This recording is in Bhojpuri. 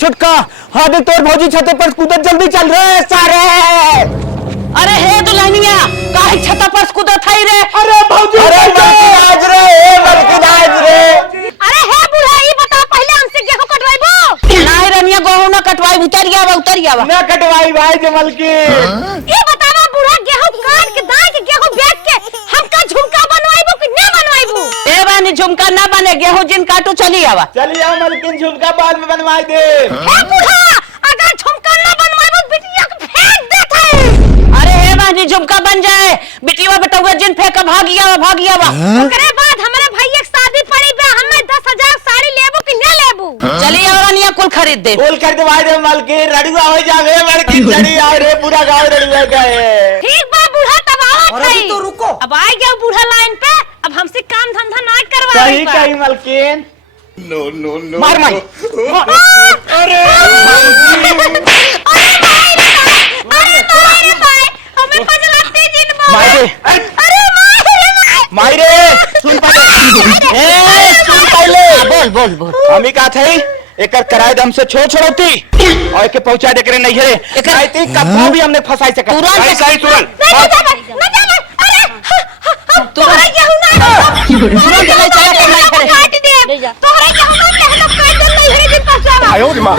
छुटका हाँ देख तोर भौजी छते पर कूदत जल्दी चल रहे सारे। अरे हे दुल्हनिया काहे छत पर कूदत है रे? अरे भौजी अरे मलकिनाज रे मलकिनाज रे। अरे हे बुढ़ा ई बता पहले हमसे गेहूं कटवाइबो? नहीं रनिया गेहूं न कटवाई उतर गया ना कटवाई भाई जे मलकिन। ये बतावा बुढ़ा गेहूं काट के दाई के गेहूं बेच के हमका झुमका बनवाइबो कि ना बनवाइबो? ए बानी झुमका ना बने गेहूं जिन काटू चली आवा। चलिए मलकिन झुमका बाद में बनवाई दे। हे बुढ़ा अगर झुमका ना बनवाइबो बिटिया को फेंक देत है। अरे हे बानी झुमका बन जाए बिटिया बटुआ जिन फेंक भागिया ओकरे बाद हमरे भैया के शादी पड़ी बे हमें 10,000 साड़ी लेबो कि ना लेबो? चली आवा रनिया कुल खरीद दे। बोल कर दे भाई रे मलकिन रड़ुआ हो जावे मलकिन चली आ रे पूरा गांव रड़ुआ का है। ठीक बा बुढ़ा तब आवत है। तो रुको अब आ गया बुढ़ा लाइन पे अब हमसे काम धंधा ना करवा। सही कही मलकिन। नो नो नो मार मार। अरे हमें पजलाते जिन मारे अरे मारे सुन पहले ए सुन पहले बोल हमी का थई एकर किराए दम से छोड़ती और के पहुंचा दे करे नहीं रे कहती कब भी हमने फंसाई से कर सही तुरंत तोहरा गेहूं ना तुरंत ले चला काट दे तोहरा गेहूं ना कहत कर दे नहीं है दिन पछावा आयो रे मां